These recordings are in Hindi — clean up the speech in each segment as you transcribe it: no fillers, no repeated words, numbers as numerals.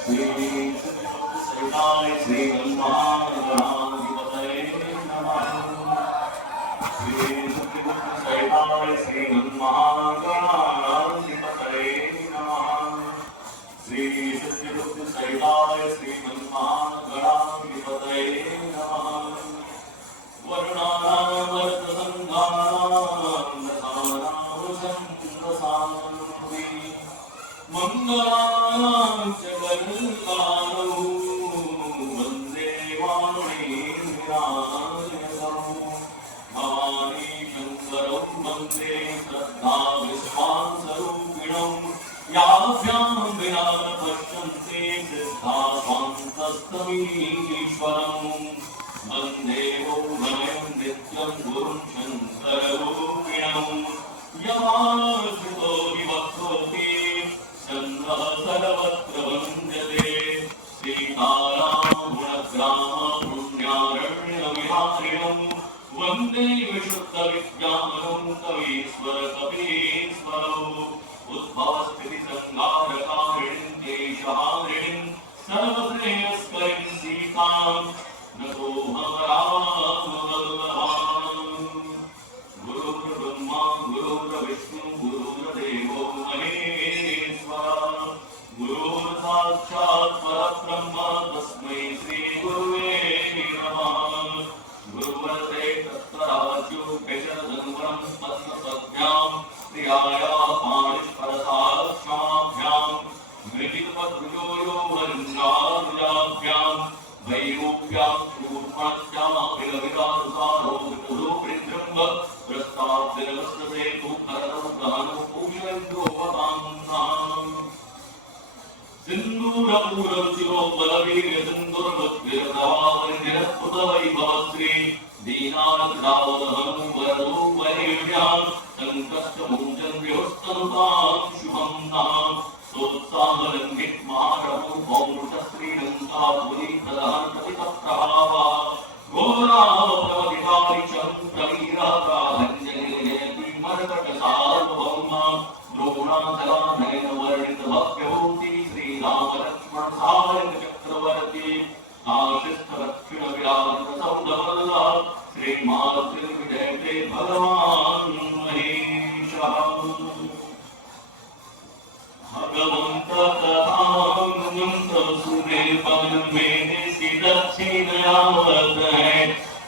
श्री सच्चिदानंद श्री महागणाधिपतये नमः। श्री सच्चिदानंद श्री महागणाधिपतये नमः। श्री सच्चिदानंद श्री महागणाधिपतये नमः। मंगलानां जगन्कारो वन्दे वाणीराजसं भवानी शङ्करं वन्दे श्रद्धाविश्वासरूपिणं याभ्यां विना न पश्यन्ति सिद्धास्वान्तस्तमीश्वरम् वन्दे भवनं नित्यं गुरुं शङ्कररूपिणं यमाश्रितो विवक्रोति चन्द्रः सर्वत्र वन्द्यते सीतारामगुणग्रामं पुण्यारण्यविहारिणं वन्दे विशुद्धविज्ञानं कवीश्वरकपीश्वरौ उद्भवस्थितिसंहारकारिणीं देशहारिणीं सर्वश्रेयस्करीं सीतां नतोऽहं रामवल्लभाम्। गुरुर्ब्रह्मा गुरुर्विष्णु गुरुर्देवो महेश्वरः गुरुर्साक्षात् परब्रह्म तस्मै श्रीगुरुवे नमः। गुरुवरदे तत्त्वराज्यो भेषजन्वरं पद्मपद्भ्यां प्रियायाः पाणिस्परसाक्षमाभ्यां मृगितपद्भुजो यो वरुणारुजाभ्यां वैरूप्यां चूर्माभ्यां विलविलारुसारो विपुलोपरिजृम्भ प्रस्ताद्विलवस्त्रसे कुहरतौ गहनो पूषयन्तो वदान्ताम्। सिन्दूरपूररुचिरो बलवीर्यसिन्दूरवद्भिर्दवावन्यरत्पुतवैभवश्री दीनानाथरावदहं वरदो वरेण्यां सङ्कष्टमोचन्द्योस्तनुतां शुभं नाम सोत्साहलङ्घित महारवो पौरुषस्त्रीलङ्कापुरीप्रधान प्रतिपप्रभावा घोरावप्रवधिकारिचं प्रवीराप्राभञ्जलिजयति मरकटसार्वभौमा द्रोणाचलानयनवर्णितभव्यभूति श्रीरामलक्ष्मणसारङ्गचक्रवर्ती आशिष्ठदक्षिणविराजितसौधवल्लभः श्रीमातृविजयते भगवान् महेशः। भगवन्त तथानुमन्त सुदेवन मेने सी दक्षिणयावत है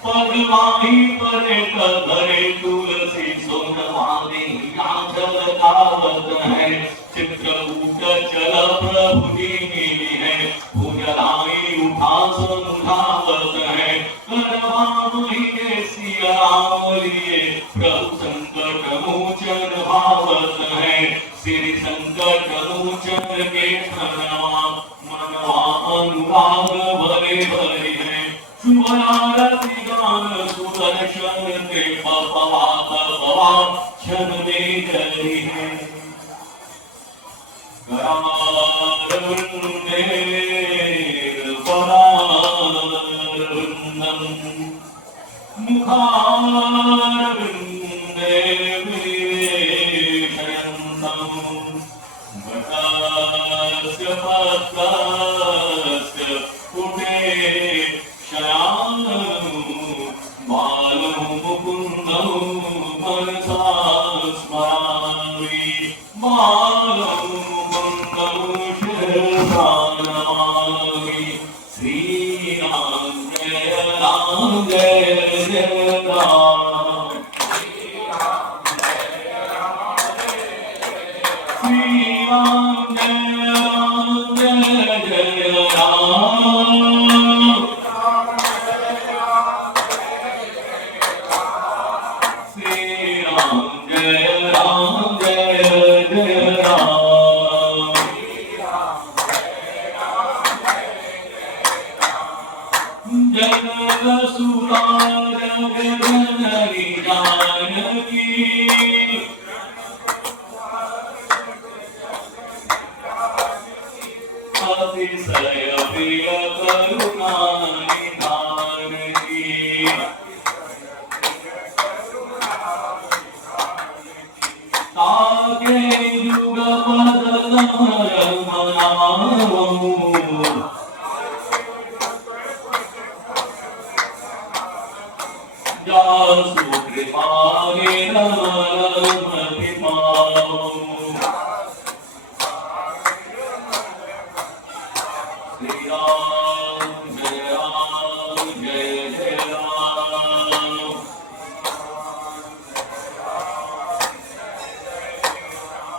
पगमाही परे कधरे तुलसी सोनवादी आंचल कावत है चित्रकूट चल प्रभु की मिली है भुजलाई उठासन उठावत है करवामुनि के सिया राम लिए प्रभु संकट मोचन भावत है श्री संकट मोचन के प्रणवा मनवा अनुराग भरे भरे है शुभारति गान सुदर्शन के पवा क्षण में जली है करारविंदे परारविंदम मुखारविंदे वटस्य पत्रस्य पुटे शयाननु बालो मुकुन्दौ मनसा स्मरामि बालो मुकुन्दौ शिरसा नमामि। श्रीराम जय राम जय जय राम श्रीराम जय राम जय जय राम श्रीराम जय राम जय जय राम जगत सुता जग जननी जानकी अतिशय प्रिय करुणा निधान की ताके युग बदल मनाओ सुकृपालेन वरमधिमाम्। श्री राम जय जय राम।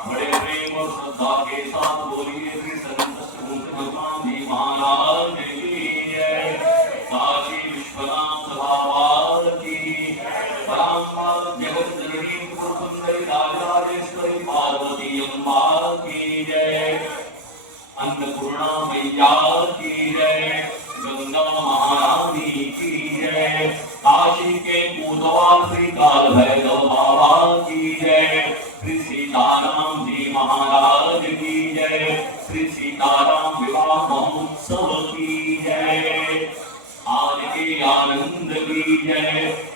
बड़े प्रेम और श्रद्धा के साथ बोलिए श्री संत भगवान जी महाराज की जय। काशी विश्वनाथ बाबा की परांपार जगत जननी सुंदरी राजराजेश्वरी पार्वती अम्बा की जय। अन्नपूर्णा मैया की जय। गंगा महारानी की जय। काशी के कोतवाल श्री काल भैरव बाबा की जय। श्री सीताराम जी महाराज की जय। श्री सीताराम विवाह महोत्सव की जय। आज के आनंद की जय।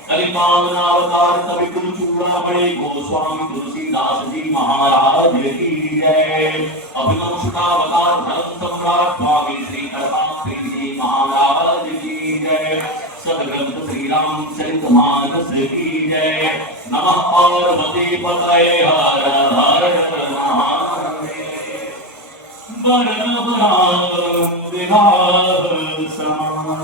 कलिपावनावतार कवि कुलचूड़ामणि गोस्वामी तुलसीदास जी महाराज की जय। अभिनव सुखावतार धर्म सम्राट स्वामी श्री धर्मात्री जी महाराज की जय। सदग्रंथ श्री रामचरितमानस की जय। नमः पार्वती पतये हर हर महादेव। वरण विहार समान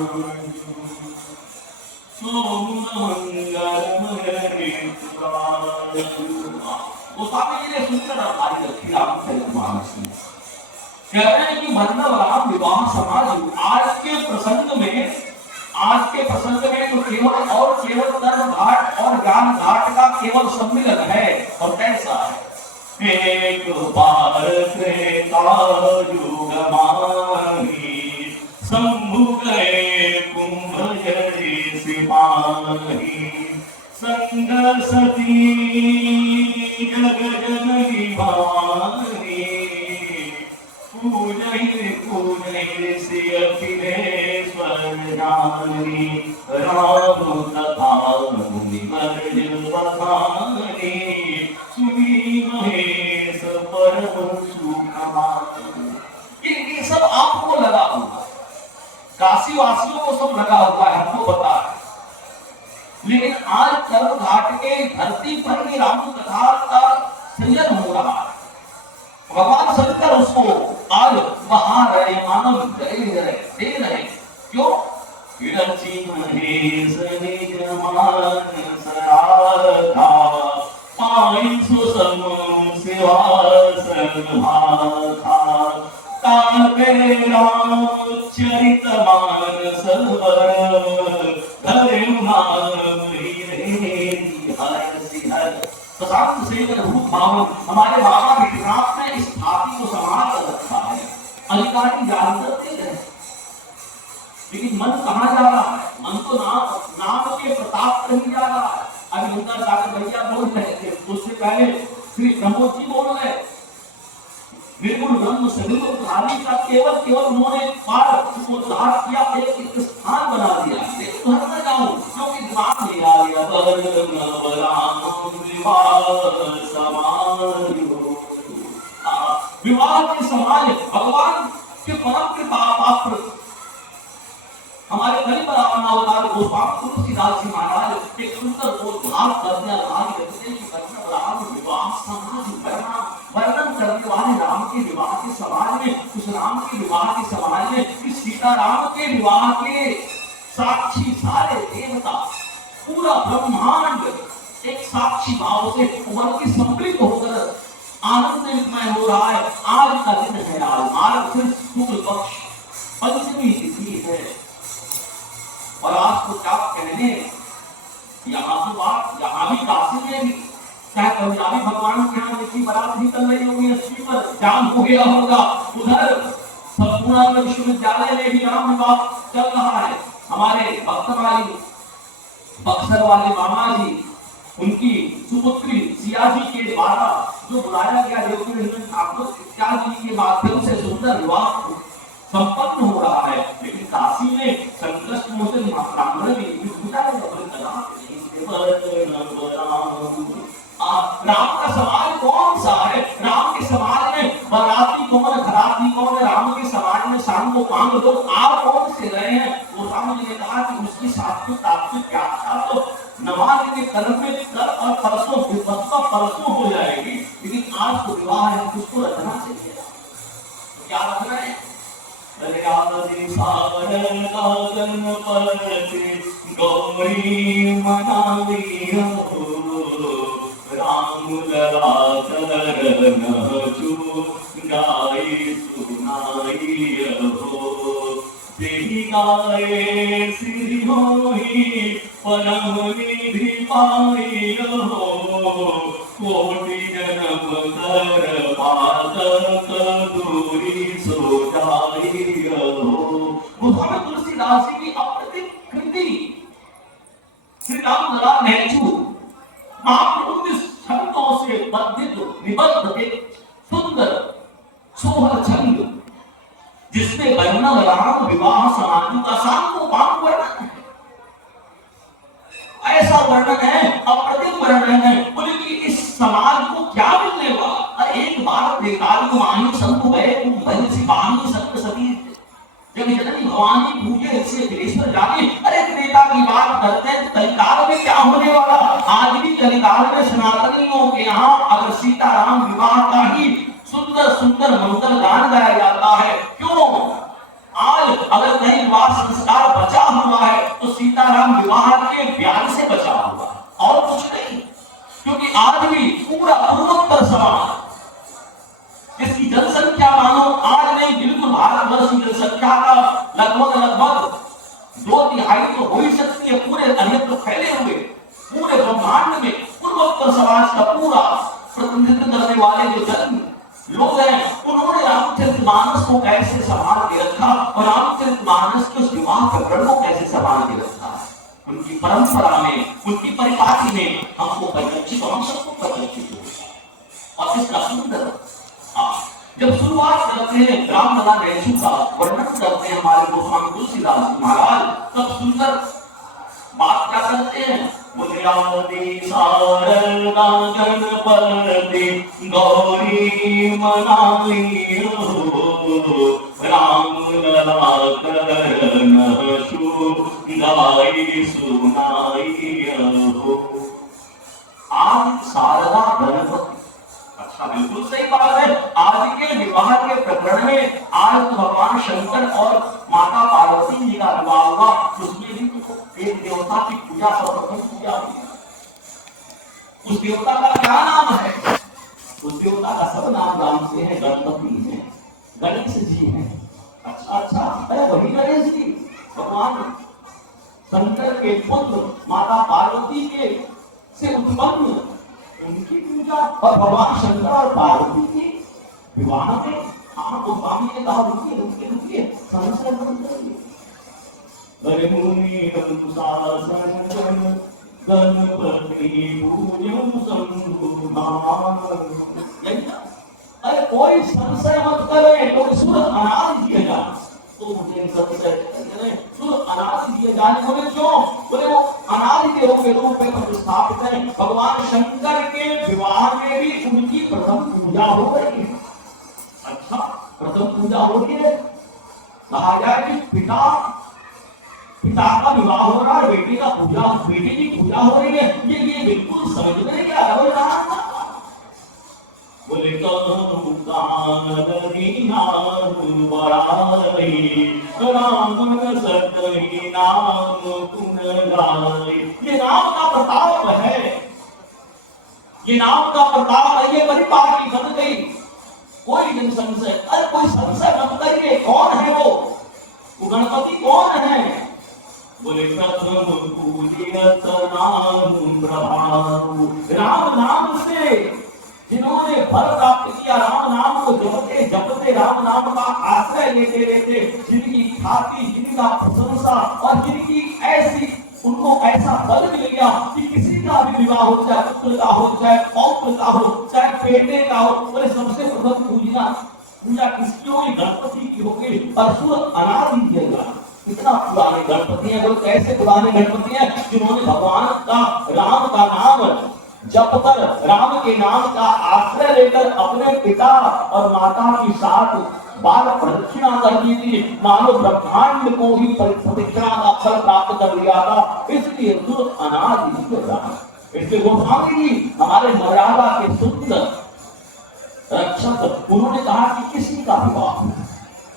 गोस्वामी जी ने सुंदर आदि रखी रामचरितमानस में कहते हैं कि मतलब राम विवाह समाज आज के प्रसंग में तो केवल और केवल कर्म घाट और ज्ञान घाट का केवल सम्मिलन है। और कैसा है? एक बार त्रेता युग माही शंभु गए कुंभ जरी सिपाही संग सती जग जननी भवानी पूजहि से अखिलेश्वर जानी राम कथा मुनि वर्जन बखानी सुनी महेश परम सुखमानी। ये सब आपको लगा हुआ, काशी वासियों को सब लगा हुआ है, हमको बता है। लेकिन आज कर्म घाट के धरती पर भी राम कथा का सृजन हो रहा है। भगवान शंकर उसको आज बहा रहे, आनंद दे रहे। क्यों? विरची महेश निज मानस राधा पाई सुसम सिंहासन भाथा ताके रामचरित मानस वर धरे नाम प्रशांत से रूप भावन हमारे बाबा विश्वनाथ ने इस छाती को संभाल कर रखा है। अधिकारी जानते हैं, लेकिन मन कहाँ जा रहा है? मन तो नाम के प्रताप पर ही जा रहा है। अभी उनका जाकर भैया बोल रहे थे, उससे पहले श्री ब्रह्मोद जी बोल रहे निर्गुण ब्रह्म सगुण खाली का केवल उन्होंने पार उसको धार किया, एक स्थान बना दिया। घर में जाऊं क्योंकि दिमाग नहीं आ गया। विवाह के समाज भगवान के परम कृपा पात्र हमारे गरीब अवतार गोस्वामी तुलसीदास जी महाराज एक सुंदर बोधभाग करते हैं। राम विवाह समाज वर्णन करने वाले राम के विवाह के समाज में, उस राम के विवाह के समाज में इस सीताराम के विवाह के साक्षी सारे देवता पूरा ब्रह्मांड एक साक्षी भाव से उमर की सम्मिलित होकर आनंदमय हो रहा है। आज का दिन है, आज मार्ग शुक्ल पक्ष पंचमी तिथि है। और आज तो क्या कहने, यहाँ तो बात यहाँ भी काशी में भी चाहे पंजाबी भगवान के यहाँ देखी बारात निकल रही होगी, अस्सी पर जाम हो गया होगा। उधर संपूर्ण विश्वविद्यालय में भी राम विवाह चल रहा है। हमारे बक्सर वाले मामा जी, उनकी सुपुत्री सिया जी के द्वारा जो बुलाया गया ज्योतिर्मय ठाकुर इत्यादि के माध्यम से सुंदर विवाह संपन्न हो रहा है। लेकिन काशी में संकष्ट मोचन ब्राह्मण भी राम का समाज कौन सा है? राम के समाज में बराती कौन, घराती कौन? राम के समाज में शाम को 5 लोग आप कौन से रहे हैं? वो स्वामी जी ने कहा कि उसकी सात्विक तात्विक व्याख्या तो नवाज के कर्म में कल और परसों विपत्ता परसों हो जाएगी, लेकिन आज तो विवाह है, उसको रखना चाहिए। तो क्या रखना है? गौरी मनावी राम लला चरण गाई सुनाई हो, तेरी गाए श्री होई परम निधि पाई हो, कोटि जन्म कर पादक दूरी सो जाई हो। गोस्वामी तुलसीदास जी की अप्रतिम कृति श्री राम लला नेचू महाप्रभु के छंदों से बद्धित निबद्ध एक सुंदर सोहर छंद, जिसमें वर्णन राम विवाह समाधि का सांगोपांग वर्णन है। ऐसा वर्णन है, अप्रतिम वर्णन है। बोले कि इस समाज को क्या मिलने वाला? एक बार त्रेतायुमानी संतु भय तुम भय सिपाही सत्य सती जब जननी भवानी पूजे इससे देशवर जाने। अरे त्रेता की बात करते हैं तो कलिकाल में क्या होने वाला? आज भी कलिकाल में सनातनियों के यहाँ अगर सीताराम विवाह का ही सुंदर सुंदर मंगल गान गाया जाता है। क्यों? आज अगर कहीं विवाह संस्कार बचा हुआ है तो सीताराम विवाह के प्यार से बचा हुआ है, और कुछ नहीं। क्योंकि आज भी पूरा पूर्वोत्तर समाज, जिसकी जनसंख्या मानो आज नहीं बिल्कुल भारतवर्ष की जनसंख्या का लगभग 2/3 तो हो ही सकती है, पूरे अन्यत्र फैले हुए पूरे ब्रह्मांड में पूर्वोत्तर समाज का पूरा प्रतिनिधित्व करने वाले जो जन लोग हैं, उन्होंने रामचरितमानस को कैसे संभाल के रखा और रामचरितमानस के उस विवाह प्रकरण को कैसे संभाल के रखा, उनकी परंपरा में, उनकी परिपाटी में हमको परिलक्षित, हम सबको परिलक्षित हो। और इसका सुंदर जब शुरुआत करते हैं राम लला नेचू का वर्णन करते हैं हमारे गोस्वामी तुलसीदास महाराज, तब सुंदर बात क्या करते हैं? मुद्रावती सारंगा गणपति गौरी मनाई हो, राम लला करण गाई सुनाई हो। आज शारदा गणपति, अच्छा बिल्कुल सही बात है। आज के विवाह के प्रकरण में आज तो भगवान शंकर और माता पार्वती जी का विवाह हुआ, उसमें भी तो एक देवता की पूजा सर्वप्रथम पूजा हुई। उस देवता का क्या नाम है? उस देवता का सब नाम जानते हैं, गणपति हैं, गणेश जी हैं। अच्छा, अरे वही गणेश जी भगवान शंकर के पुत्र माता पार्वती के से उत्पन्न, उनकी पूजा और भगवान शंकर और पार्वती के विवाह में गोस्वामी ने कहा रुकिए संशय मत करिए। अरे मुनि अनुशासन गणपति पूजन संभुमान, अरे कोई संशय मत करे, कोई सुर अनादि दिए जाए तो मुझे संशय सुर अनादि दिए जाने बोले क्यों? बोले वो अनादि देव के रूप में प्रतिष्ठापित है। भगवान शंकर के विवाह में भी उनकी प्रथम पूजा हो रही है। अच्छा, प्रथम पूजा हो रही है, कहा जाए कि पिता का विवाह हो रहा है, बेटी का पूजा, बेटी की पूजा हो रही है, ये बिल्कुल समझ में क्या हो रहा है? बोले ये नाम का प्रताप है, ये नाम का प्रताप है, ये परिपाटी बन गई। कोई नहीं संशय, अरे कोई संशय मत करिए, कौन है वो गणपति कौन है? बोले प्रथम पूजित नाम प्रभाव, राम नाम से जिन्होंने फल प्राप्त किया, राम नाम को जपते जपते राम नाम का आश्रय लेते लेते जिनकी ख्याति, जिनका प्रशंसा और जिनकी ऐसी उनको ऐसा फल मिल गया कि किसी का भी विवाह हो, चाहे पुत्र का हो, चाहे पौत्र का हो, चाहे बेटे का हो, बोले सबसे प्रथम पूजा किसकी होगी? गणपति की होगी। और सुर अनादि दिएगा, कितना पुराने गणपति हैं, वो कैसे पुराने गणपति हैं जिन्होंने भगवान का राम का नाम जब कर राम के नाम का आश्रय लेकर अपने पिता और माता की साथ बाल प्रदक्षिणा कर दी थी, मानो ब्रह्मांड को ही प्रदक्षिणा का फल प्राप्त कर लिया था। इसलिए दूर अनादि राम, इसलिए गोस्वामी जी हमारे मर्यादा के सुंदर रक्षक, उन्होंने कहा कि किसी का विवाह,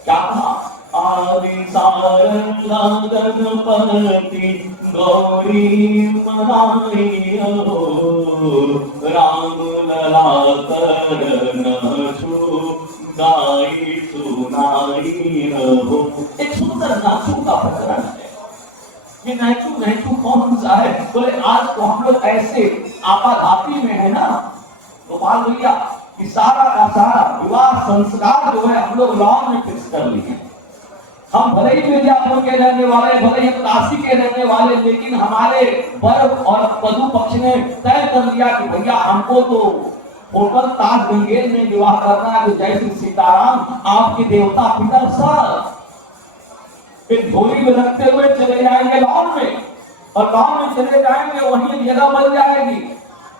क्या कहा, आदि सारंग गणपति गौरी मनाई हो, राम लला करण छू गाई सुनाई हो। एक सुंदर नाचू का प्रकरण है। ये नाचू नाचू कौन सा है? बोले आज तो हम लोग ऐसे आपाधापी में है ना गोपाल भैया, कि सारा का सारा विवाह संस्कार जो है हम लोग लॉ में फिक्स कर लिए। हम भले ही मिर्जापुर के रहने वाले, भले ही काशी के रहने वाले, लेकिन हमारे वर और वधू पक्ष ने तय कर लिया कि भैया हमको तो होटल ताज गंगेल में विवाह करना है। तो जय श्री सीताराम, आपके देवता पितर सब एक झोली में रखते हुए चले जाएंगे लॉन में, और लॉन में चले जाएंगे, वहीं जगह बन जाएगी,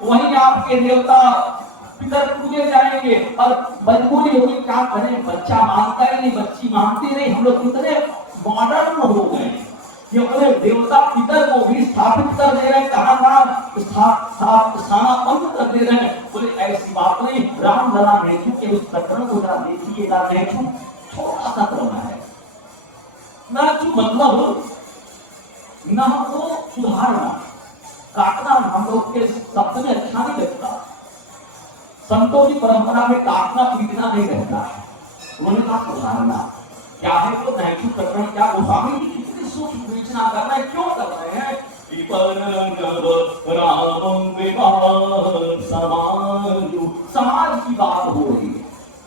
वहीं आपके देवता पितर पूजे जाएंगे। और मजबूरी होगी, क्या करें, बच्चा मानता ही नहीं, बच्ची मानती नहीं। हम लोग कितने मॉडर्न हो गए, ये अपने देवता पितर को भी स्थापित कर दे रहे हैं, कहां स्थानापन्न कर दे रहे हैं। बोले ऐसी बात नहीं। राम लला नेचू के उस प्रकरण को जरा देखिएगा। नेचू छोटा सा क्रम है, नाचू मतलब न हमको सुधारना, काटना हम लोग के शब्द में अच्छा नहीं लगता। संतों की परंपरा में काटना पीटना नहीं रहता है, उन्होंने कहा सुधारना। क्या है तो नैतिक प्रकरण, क्या गोस्वामी जी कितनी सूक्ष्म विवेचना कर रहे हैं, क्यों कर रहे हैं? समाज की बात हो रही है,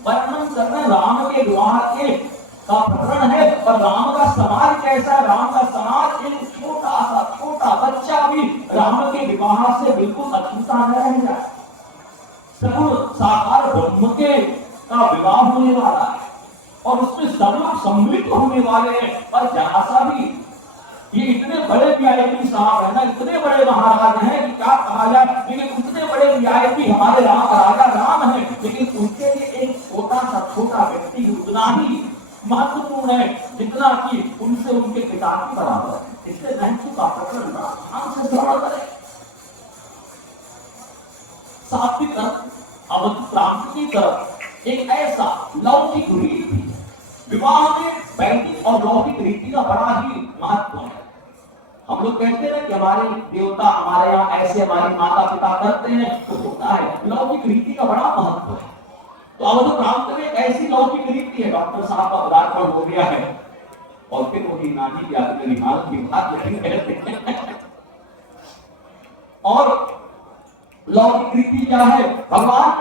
वर्णन कर रहे राम के विवाह के का प्रकरण है। और राम का समाज कैसा है? राम का समाज एक छोटा बच्चा भी राम के विवाह से बिल्कुल अछूता न रह जाए। सगुण साकार ब्रह्म के का विवाह होने वाला है, और उसमें सब लोग सम्मिलित होने वाले हैं। और जहां सा भी ये इतने बड़े वीआईपी साहब है ना, इतने बड़े महाराज हैं कि क्या कहा जाए, लेकिन इतने बड़े वीआईपी हमारे राम राजा राम है, लेकिन उनके लिए एक छोटा व्यक्ति उतना ही महत्वपूर्ण है जितना कि उनसे उनके पिता के बराबर है। इसलिए नैतिक का प्रकरण ध्यान से श्रवण करें। सात्विक अवध प्रांत की तरफ एक ऐसा लौकिक रीति, विवाह में वैदिक और लौकिक रीति का बड़ा ही महत्व है। हम लोग कहते हैं कि हमारे देवता हमारे यहाँ ऐसे हमारे माता पिता करते हैं, तो होता है। लौकिक रीति का बड़ा महत्व है। तो अवध प्रांत में एक ऐसी लौकिक रीति है, डॉक्टर साहब का पदार्पण हो गया है, और फिर वही नानी और लौकिक रीति क्या है? भगवान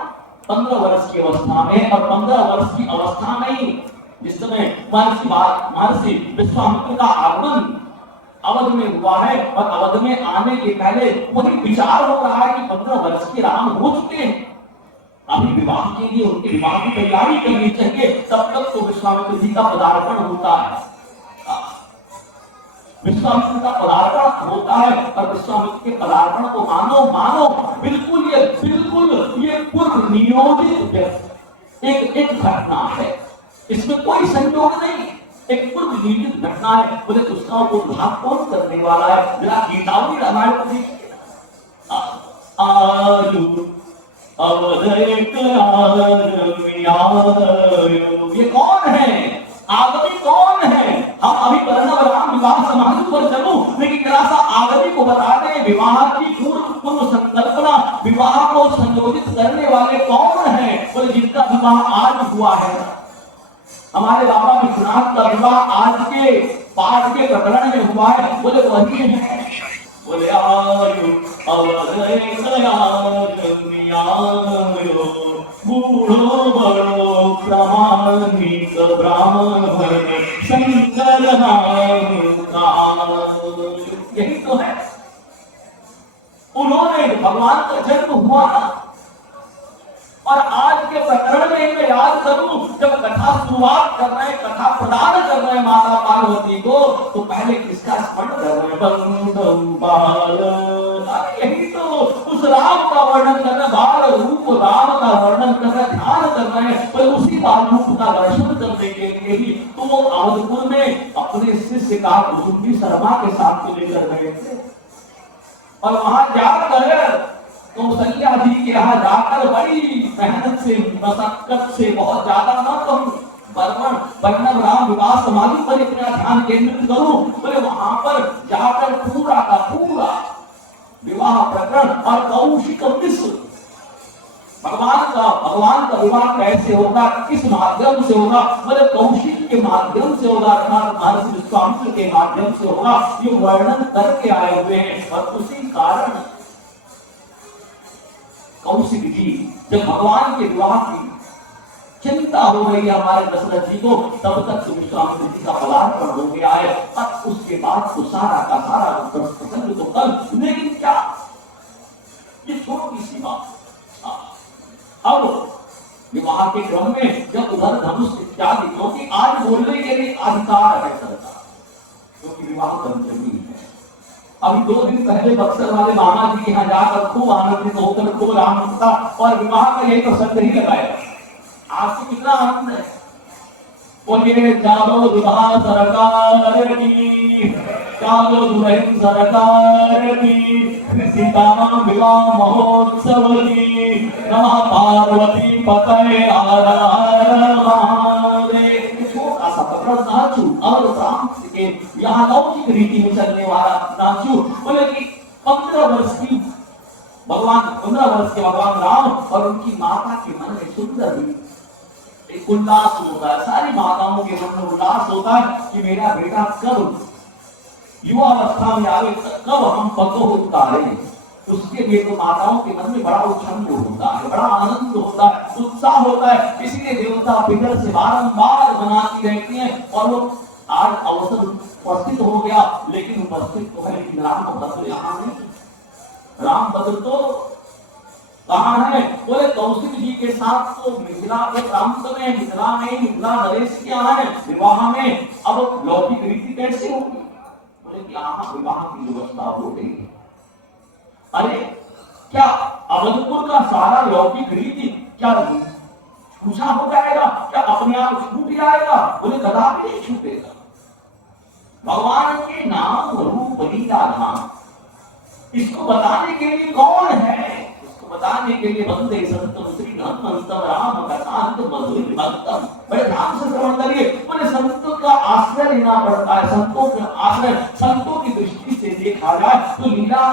15 वर्ष की अवस्था में, और 15 वर्ष की अवस्था में ही जिस समय महर्षि विश्वामित्र का आगमन अवध में हुआ है, और अवध में आने के पहले वही विचार हो रहा है कि 15 वर्ष के राम हो चुके हैं, अभी विवाह के लिए उनके विवाह की तैयारी करनी चाहिए। तब तक तो विश्वामित्र जी का पदार्पण होता है, विश्वामित्र का पदार्पण होता है। और विश्वामित्र के पदार्पण को मानो बिल्कुल ये पूर्व नियोजित एक घटना है, इसमें कोई संयोग नहीं, एक पूर्व नियोजित घटना है। बोले उसका उद्धार कौन करने वाला है? जरा गीतावली रामायण को देखिए। ये कौन है? आगमी कौन है? हम अभी राम विवाह समाधि पर चलूं, लेकिन जरा सा आगमी को बता दें, विवाह की पूर्व संकल्पना, विवाह को संयोजित करने वाले कौन है? बोले जिनका विवाह आज हुआ है। हमारे बाबा विश्वनाथ का विवाह आज के पाठ के प्रकरण में हुआ है। बोले वही है। बोले आयु बूढ़ो बड़ो प्रामाणिक ब्राह्मण शंकर यही तो है। उन्होंने भगवान का जन्म हुआ, और आज के प्रकरण में मैं याद करूं, जब कथा शुरुआत कर रहे हैं, कथा प्रदान कर रहे हैं माता पार्वती को, तो पहले किसका स्मरण कर रहे हैं? यही तो उस राम का वर्णन कर रहे, बाल रूप राम का वर्णन कर रहे, ध्यान कर रहे हैं, पर उसी बाल रूप का दर्शन करने के लिए ही तो वो अवधपुर में अपने शिष्य का कुसुम्भी शर्मा के साथ को लेकर गए थे। और वहां जाकर कौशल्या जी के यहाँ जाकर बड़ी मेहनत से, मशक्कत से, बहुत ज्यादा ना कहूं, वर्णन राम विवाह समाधि पर इतना ध्यान केंद्रित करूं, बोले वहां पर जाकर पूरा का पूरा विवाह प्रकरण और कौशिक विश्व, भगवान का विवाह कैसे होगा, किस माध्यम से होगा, बोले कौशिक के माध्यम से होगा, अर्थात महर्षि विश्वामित्र के माध्यम से होगा, ये वर्णन करके आए हुए हैं। और उसी कारण कौशिक जी जब भगवान के विवाह की चिंता हो गई हमारे दशरथ जी को, तब तक विश्वामित्र जी का पदार्पण हो गया है। अब उसके बाद तो सारा का सारा प्रसंग तो कल, लेकिन क्या ये छोटी सी बात। अब विवाह के क्रम में जब उधर धनुष इत्यादि, क्योंकि आज बोलने के लिए अधिकार है सरकार, क्योंकि विवाह पंचमी है। अभी 2 दिन पहले बक्सर वाले मामा जी के यहाँ जाकर खूब आनंदित होकर खूब राम था और विवाह का यही प्रसंग ही लगाया। आपको कितना आनंद है, बोलिए चालो दुल्हा सरकार की, चालो दुल्हन सरकार की, सीताराम विवाह महोत्सव की, नमः पार्वती पतये हर हर महादेव। छोटा सा प्रकरण नाचू और राम के यहाँ लौकिक रीति में चलने वाला नाचू, बोले कि 15 वर्ष के भगवान राम और उनकी माता के मन में सुंदर एक उल्लास होता है, सारी माताओं के मन में उल्लास होता है कि मेरा बेटा कब युवा अवस्था में आवे, कब हम पतो उतारे। उसके लिए तो माताओं के मन में बड़ा उछंग होता है, बड़ा आनंद होता है, उत्साह होता है। इसलिए देवता पितर से बारंबार मनाती रहती हैं। और वो आज अवसर उपस्थित हो गया, लेकिन उपस्थित तो है, लेकिन रामभद्र यहाँ नहीं। रामभद्र तो कहाँ है, बोले कौशिक जी के साथ तो मिथिला के प्रांत में, मिथिला नरेश के यहाँ है विवाह में। अब लौकिक रीति कैसे होगी, बोले कि यहाँ विवाह की व्यवस्था हो गई। अरे क्या अवधपुर का सारा लौकिक रीति क्या छूछा हो जाएगा, क्या अपने आप छूट जाएगा, बोले कदापि नहीं छूटेगा। भगवान के नाम रूप लीला धाम, इसको बताने के लिए कौन है, बताने के लिए वंदे संतम श्री हनुमंतम राम कथांत मधुर भक्तम। बड़े ध्यान से श्रवण करिए, बोले संतों का आश्रय लेना पड़ता है। संतों का आश्रय, संतों की दृष्टि से देखा जाए तो लीला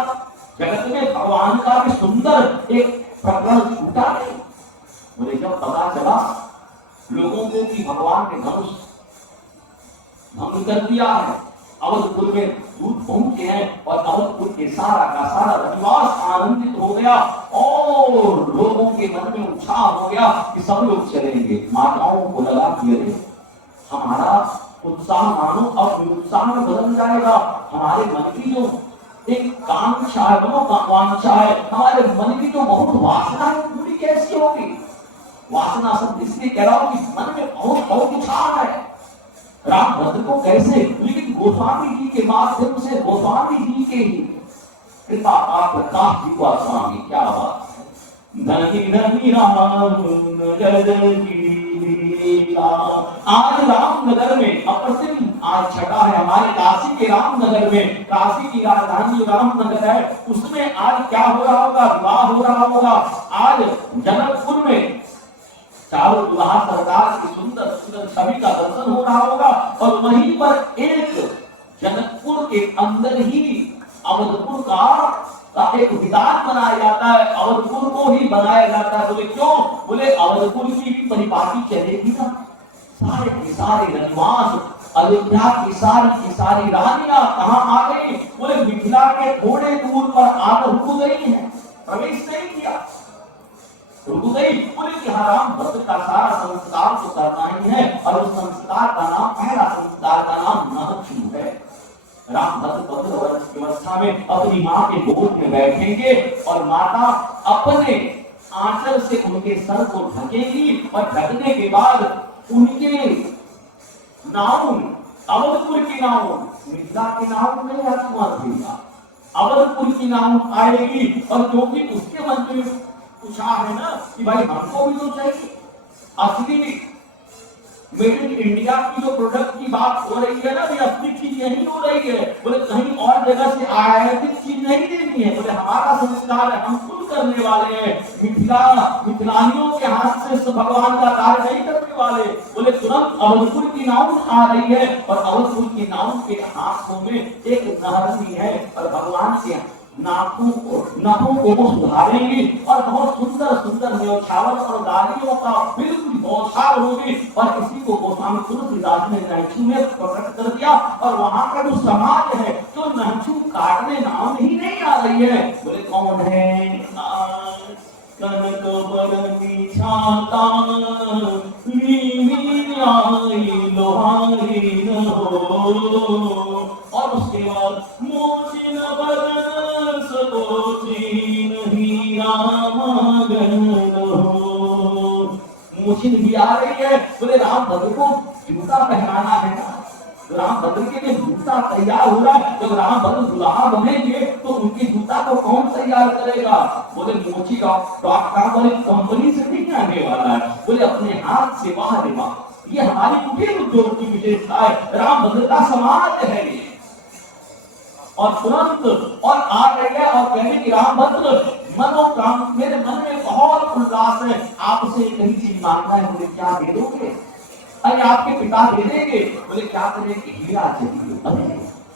जगत में भगवान का भी सुंदर एक प्रकरण छूटा नहीं। बोले जब पता चला लोगों को कि भगवान ने धनुष भंग कर दिया है, अवधपुर में दूध पहुंचे हैं और अवधपुर के सारा का सारा रनिवास आनंदित हो गया और लोगों के मन में उत्साह हो गया कि सब लोग चलेंगे। माताओं को लगा कि अरे हमारा उत्साह मानो अब उत्साह में बदल जाएगा। हमारे मन की जो एक कांक्षा है, वांछा है, हमारे मन की जो बहुत वासना है, पूरी कैसी होगी। वासना शब्द इसलिए कह रहा हूं कि मन में बहुत उत्साह है रामभद्र को कैसे, लेकिन गोस्वामी जी के माध्यम से, गोस्वामी जी के ही कृपा आप प्रकाश जी को स्वामी, क्या बात है। धनी धनी राम आज रामनगर में अप्रतिम आज छठा है हमारे काशी के रामनगर में, काशी की राजधानी जो रामनगर है उसमें आज क्या हो रहा होगा, विवाह हो रहा होगा। आज जनकपुर में चारों दुल्हा सरकार की सुंदर सुंदर छवि का दर्शन हो रहा होगा। और वहीं पर एक जनकपुर के अंदर ही अवधपुर का एक विधान बनाया जाता है, अवधपुर को ही बनाया जाता है। बोले क्यों, बोले अवधपुर की भी परिपाटी चलेगी ना, सारे के सारे रनिवास, अयोध्या की सारी रानियां कहाँ आ गई, बोले मिथिला के थोड़े दूर पर आकर रुक गई है, प्रवेश नहीं किया, रुक गई। बोले कि रामभद्र का सारा संस्कार तो करना ही है और उस संस्कार का नाम, पहला संस्कार का नाम महत्व है। रामभद्र 15 वर्ष की अवस्था में अपनी माँ के गोद में बैठेंगे और माता अपने आंचल से उनके सर को ढकेगी और ढकने के बाद उनके नाउन, अवधपुर के नाउन, मिथिला के नाउन नहीं रखवा देगा, अवधपुर की नाम आएगी। और क्योंकि उसके मन में पूछा है ना कि भाई हमको भी तो चाहिए, असली मेड इन इंडिया की जो प्रोडक्ट की बात हो रही है ना, भी असली चीज यही हो रही है। बोले कहीं और जगह से आयातित चीज नहीं देनी है। बोले हमारा संस्कार है, हम खुद करने वाले हैं। मिथिलानियों के हाथ से भगवान का कार्य नहीं करने वाले। बोले तुरंत अवधपुर की नाव आ रही है और अवधपुर की नाव के हाथों में एक नहरनी है और भगवान के नाकों को वो सुधारेंगी और बहुत सुंदर सुंदर न्यौछावर और गालियों का बिल्कुल बौछार होगी। और इसी को गोस्वामी तुलसीदास ने नहचू में प्रकट कर दिया। और वहां का जो समाज है तो नहचू काटने नाम ही नहीं आ रही है। बोले कौन है? कनक बरनी छाता लोहारी न हो। और उसके बाद मोचिन बदन सकोचिन हीरा मगन हो। मोचिन भी आ रही है। बोले रामभद्र को जूता पहनाना है ना, रामभद्र के लिए जूता तैयार हो रहा है। जब रामभद्र दुल्हा बनेंगे तो उनके जूता को कौन तैयार करेगा? बोले मोची डॉक्टर वाली कंपनी से नहीं आने वाला है। बोले अपने हाथ से वाह रे वाह, ये हमारी कुटीर उद्योग की विशेषता है। रामभद्र का समाज है ये। और तुरंत और आ रही है और कहने की रामभद्र मनोकाम, मेरे मन में बहुत उल्लास है, आपसे कहीं चीज मांगना है। बोले क्या दे दोगे? अरे आपके पिता दे देंगे। बोले क्या करेंगे? हीरा चाहिए। अरे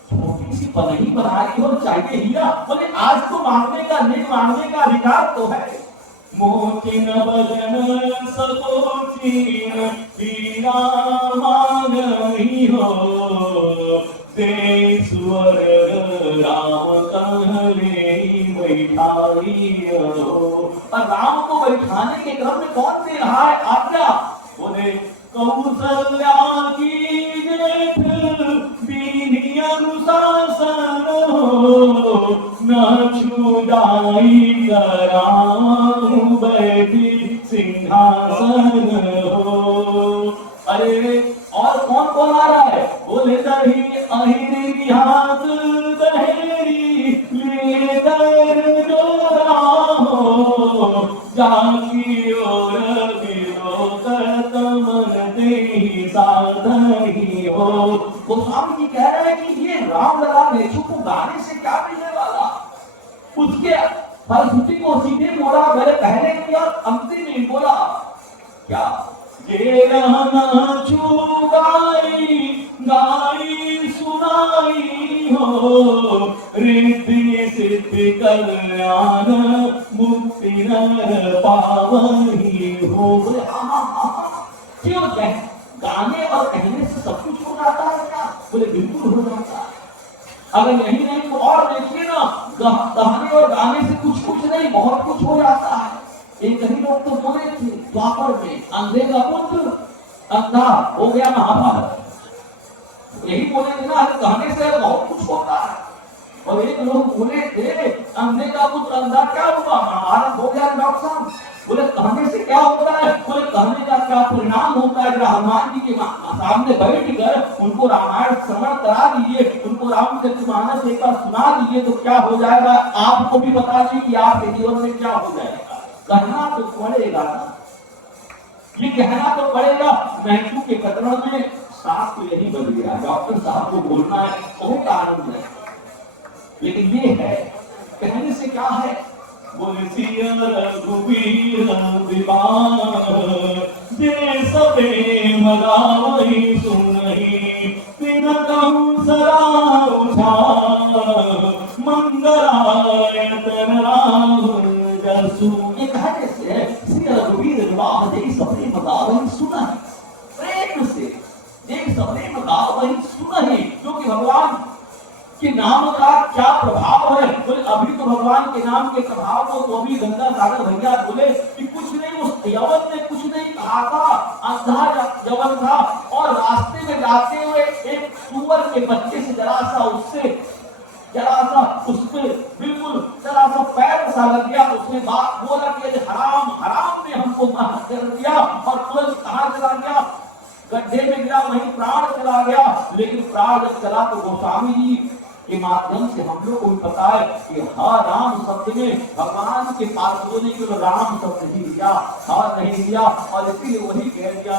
छोटी सी पनही बनाई और चाहिए हीरा। बोले आज तो मांगने का नहीं, मांगने का अधिकार तो है। मोचिन बदन सकोचिन हीरा मांगई हो, दे सुअर राम कहले बैठाई हो। और राम को बैठाने के क्रम में कौन दे रहा है आज्ञा? बोले कौशल्या की जेठ बीनी अनुशासन हो, न छुड़ाई कराऊं बैठी सिंहासन हो। अरे और कौन कौन आ रहा है? बोले दही अहिरी हाथ दहेरी ले दर डोरा हो, जाकी ओर हो। गोस्वामी जी कह रहे हैं कि ये राम लला नेचू को गाने से क्या मिलने वाला? उसके फलश्रुति को सीधे बोला, मेरे पहले की और अंतिम ही बोला क्या? ये रहना चुगाई गाई सुनाई हो, रिद्धि सिद्धि कल्याण मुक्ति नर पावनी हो। क्यों गाने और कहने से सब कुछ हो जाता है क्या? बोले बिल्कुल हो जाता है। अगर यही नहीं तो और देखिए ना, कहने और गाने से कुछ कुछ नहीं बहुत कुछ हो जाता है। एक कहीं लोग तो बोले थे द्वापर में, अंधे का पुत्र अंधा हो गया महाभारत, यही बोले थे ना, कहने से बहुत कुछ होता है। और एक लोग बोले थे अंधे का पुत्र अंधा क्या हुआ, महाभारत हो गया डॉक्टर साहब। बोले कहने से क्या होता है? बोले कहने का क्या परिणाम होता है? हनुमान जी के सामने बैठ कर उनको रामायण श्रवण करा दीजिए, उनको रामचरितमानस एक बार सुना दीजिए तो क्या हो जाएगा आपको भी बता दीजिए कि आपके जीवन में क्या हो जाएगा। कहना तो पड़ेगा ना, ये कहना तो पड़ेगा। महचू के कतरण में साफ तो यही बन गया, डॉक्टर साहब को बोलना है बहुत आनंद है, लेकिन ये है कहने से क्या है? बोले सिया रघुवीर विमान जे सबे मगावई सुनहि, बिन कहूं सदा उछाल मंगलायतन राहुल जसु। ये कहने से सिया रघुवीर विमान जे सबे मगावई सुनहि, प्रेम से जे सबे मगावई सुनहि, क्योंकि भगवान कि नाम का क्या प्रभाव है। तो अभी तो भगवान के नाम के प्रभाव को तो अभी गंगा सागर भैया बोले कि कुछ नहीं, उस यवन ने कुछ नहीं कहा था, अंधा यवन था और रास्ते में जाते हुए एक सुअर के बच्चे से जरा सा उसमें बिल्कुल जरा सा पैर सा लग गया। उसने बात बोला कि हराम हराम ने हमको मार कर दिया और तुरंत कहां चला गया? गड्ढे में गिरा, वहीं प्राण चला गया। लेकिन प्राण जब चला तो गोस्वामी जी के माध्यम से हम लोग को भी पता है कि हर राम शब्द में भगवान के पार्षदों ने केवल राम शब्द ही लिया, हर नहीं लिया, और इसलिए वही कह दिया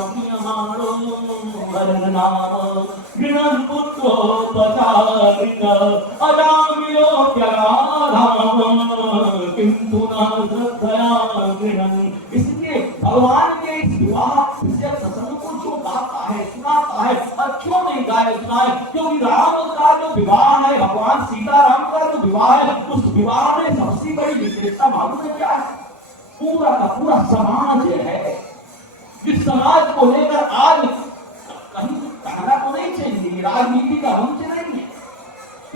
इसलिए भगवान के इस विवाह प्रसंग को जो गाता है, सुनाता है, और क्यों नहीं गाए सुनाए, क्योंकि राम का जो विवाह है, भगवान सीताराम का जो विवाह है, उस विवाह में सबसे बड़ी विशेषता मालूम है क्या है? पूरा का पूरा समाज है, जिस समाज को लेकर आज कहीं कहना तो नहीं चाहिए, राजनीति का मंच नहीं है,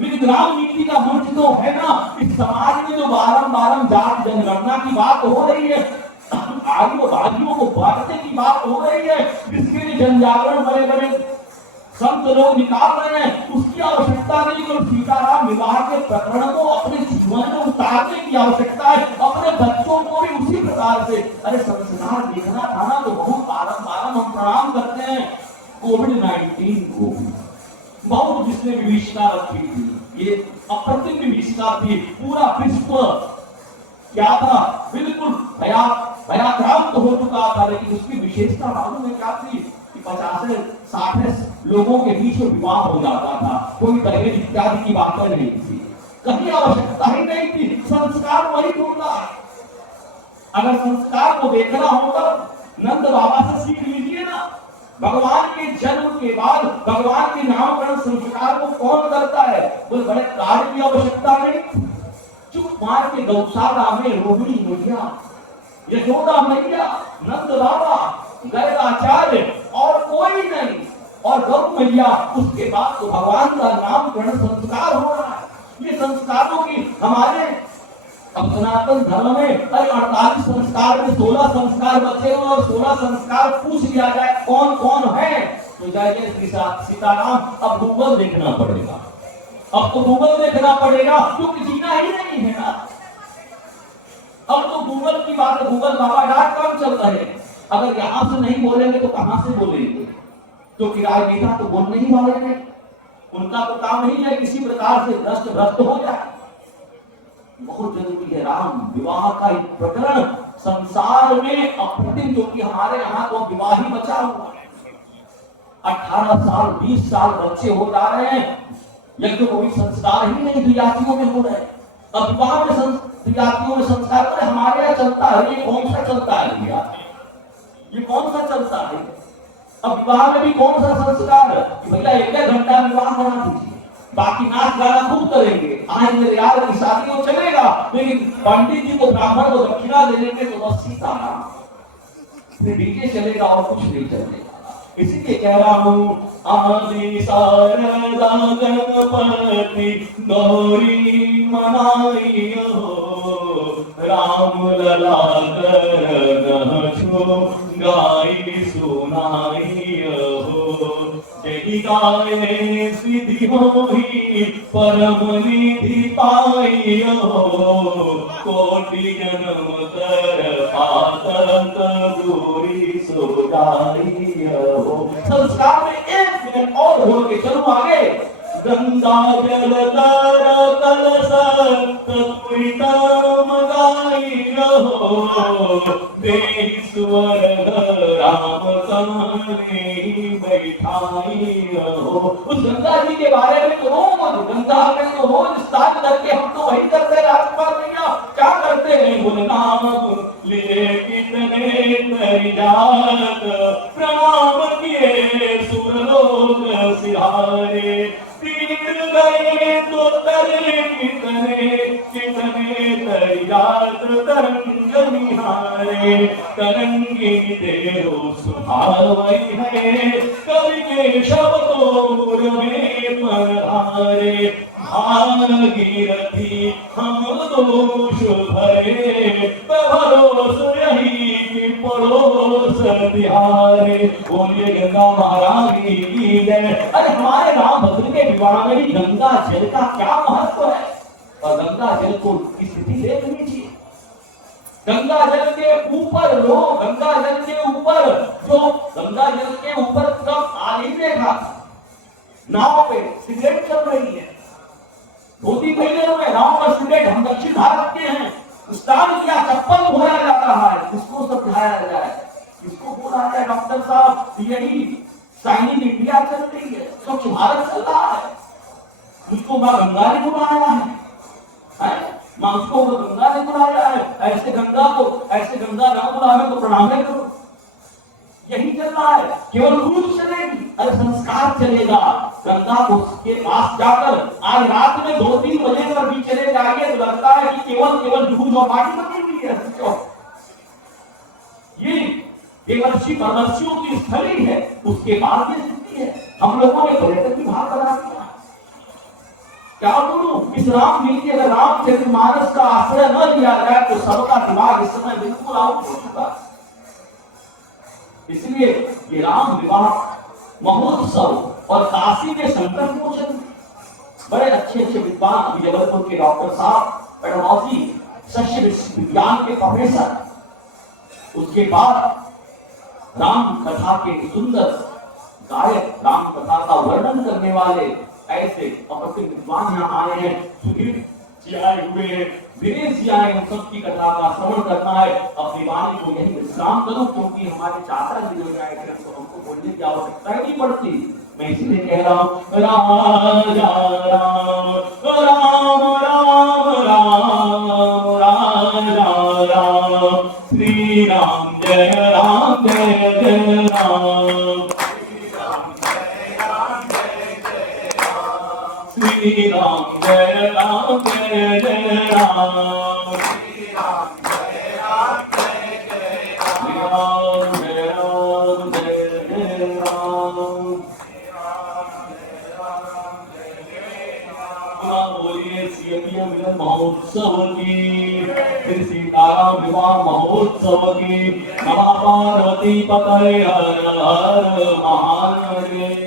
लेकिन राजनीति का मंच तो है ना। इस समाज में जो बारंबार जात जनगणना की बात हो रही है, आदिवासियों को बांटने की बात हो रही है, जिसके लिए जनजागरण बड़े बड़े संत लोग निकाल रहे हैं, उसकी आवश्यकता नहीं। तो सीताराम विवाह के प्रकरण को अपने जीवन में उतारने की आवश्यकता है, अपने बच्चों को भी उसी प्रकार से। अरे संस्कार देखना था ना, तो बहुत बारंबार हम प्रणाम करते हैं कोविड-19 को, बहुत जिसने विभीषिका रखी थी, ये अप्रतिम विभीषिका थी, पूरा विश्व क्या था, बिल्कुल भयाक्रांत हो चुका था। लेकिन उसकी विशेषता मालूम है क्या थी कि 50-60 लोगों के बीच में विवाह हो जाता था, कोई दहेज इत्यादि की बातें नहीं थी, कहीं आवश्यकता ही नहीं थी। संस्कार वही होता है। अगर संस्कार को देखना होगा, नंद बाबा से सीख लीजिए ना। भगवान के जन्म के बाद भगवान के नामकरण संस्कार को कौन करता है? कोई बड़े कार्य की आवश्यकता नहीं। चुप मार के गौशाला में रोहिणी मैया, यशोदा मैया, नंद बाबा, गर्गाचार्य और कोई नहीं, और गौ मैया, उसके बाद तो भगवान का नामकरण संस्कार हो रहा है। ये संस्कारों की हमारे सनातन धर्म में 48 संस्कार में 16 संस्कार बचे हुए, और 16 संस्कार पूछ लिया जाए कौन कौन है, तो जाइए सीताराम। अब गूगल देखना पड़ेगा, अब तो गूगल देखना पड़ेगा, क्योंकि जीना ही नहीं है ना। अब तो गूगल की बात, गूगल बाबा.com चल रहे हैं। अगर यहां से नहीं बोलेंगे तो कहां से बोलेंगे? क्योंकि राजनेता तो बोलने ही वाले नहीं, उनका तो काम नहीं है किसी प्रकार से भ्रष्ट हो जाए। बहुत जरूरी है राम विवाह का एक प्रकरण संसार में अप्रतिम, जो कि हमारे यहाँ तो विवाह ही बचा हुआ है। 18 साल 20 साल बच्चे हो जा रहे हैं, यज्ञ कोई संस्कार ही नहीं द्विजातियों में हो रहे। अब विवाह में द्विजातियों में संस्कार पर हमारे यहाँ चलता है, ये कौन सा चलता है भैया? ये कौन सा चलता है? अब विवाह में भी कौन सा संस्कार कि भैया 1 घंटा विवाह करा दीजिए, बाकी नाच गाना खूब करेंगे, आज मेरे यार की शादी हो चलेगा, लेकिन पंडित जी को ब्राह्मण को दक्षिणा दे देंगे तो बस सीताराम, फिर डीजे चलेगा और कुछ नहीं चलेगा। इसीलिए कह रहा हूँ, आदि शारदा गणपति गौरी मनाइयो, राम लला कर छो गाई सुनाइयो, यही गाये सिद्धि होई परम निधि पाइयो, कोटि जन्म कर पातक दूरी सो जाइयो। संस्कार में 1 मिनट और हो के चलो आगे। गंगा जल कर कलश कपूरितम गाइयो, देश्वर राम कमने बैठाइयो। उस गंगा जी के बारे में तो रोज गंगा में तो रोज स्नान करके हम तो वही करते हैं। राजकुमार भैया क्या करते हैं? बोले नाम लिए कितने तरी जात, प्रणाम किए सुरलोक सिहारे, तीर गए तो तरे कितने कितने तरी जात तरंग निहारे, तरंगी तेरो सुभावई है, कवि के शब्दों में पधारे, भागीरथी हम दोष भरे, भरोस यही कि पड़ोस बिहारे। बोलिए गंगा महारानी की जय। अरे हमारे राम भद्र के विवाह में गंगा जल का क्या महत्व है, और गंगा जल को की स्थिति देख लीजिए। गंगा जल के ऊपर लोग, गंगा जल के ऊपर जो गंगा जल के ऊपर कब आ नहीं देखा, नाव पे सिगरेट चल रही है, धोती पहने हुए राम का स्टूडेंट, हम दक्षिण भारत के हैं, स्नान किया, चप्पल धोया जा रहा है, किसको समझाया जाए, किसको बोला जाए? डॉक्टर साहब यही शाइनिंग इंडिया चल रही है, स्वच्छ भारत चल रहा है, उसको मां गंगा ने बुलाया है, मां उसको गंगा ने बुलाया है, ऐसे गंगा न बुलावे तो प्रणाम करो, यही चल रहा है। केवल रूप चलेगी, अरे संस्कार चलेगा। गंगा को के पास जाकर आज रात में 2-3 बजे पर भी चले जाइए तो लगता है कि केवल जूझ और पानी बनी हुई है। ये देवर्षि परवर्षियों की स्थली है, उसके बाद ये स्थिति है। हम लोगों ने पर्यटन विभाग बना दिया। क्या बोलूं, इस राम नीति अगर रामचरितमानस का आश्रय न दिया जाए तो सबका दिमाग इस समय बिल्कुल आउट हो चुका। इसलिए ये राम विवाह महोत्सव और काशी में संकट मोचन, बड़े अच्छे विद्वान, अभी जबलपुर के डॉक्टर साहब पेडोलॉजी शस्य विज्ञान के प्रोफेसर, उसके बाद राम कथा के सुंदर गायक, राम कथा का वर्णन करने वाले ऐसे अप्रतिम विद्वान यहाँ आए हैं। सुधीर जी आए हुए हैं, विदेश जी आए, उन सबकी कथा का श्रवण करना है। अपनी वाणी को यही विश्राम करूं, क्योंकि हमारे चाचा जी जो आए थे तो हमको बोलने की आवश्यकता ही नहीं पड़ती। मैं इसलिए कह रहा हूँ राम राम राम राम श्री राम जय राम जय जय राम, श्री राम जय राम जय जय राम, श्री राम जय राम जय जय राम, जय राम जय जय राम, बोलिए सीएपीएम मिलन महोत्सव की, फिर सीताराम विवाह महोत्सव की। नमः पार्वती पतये हर हर महादेव।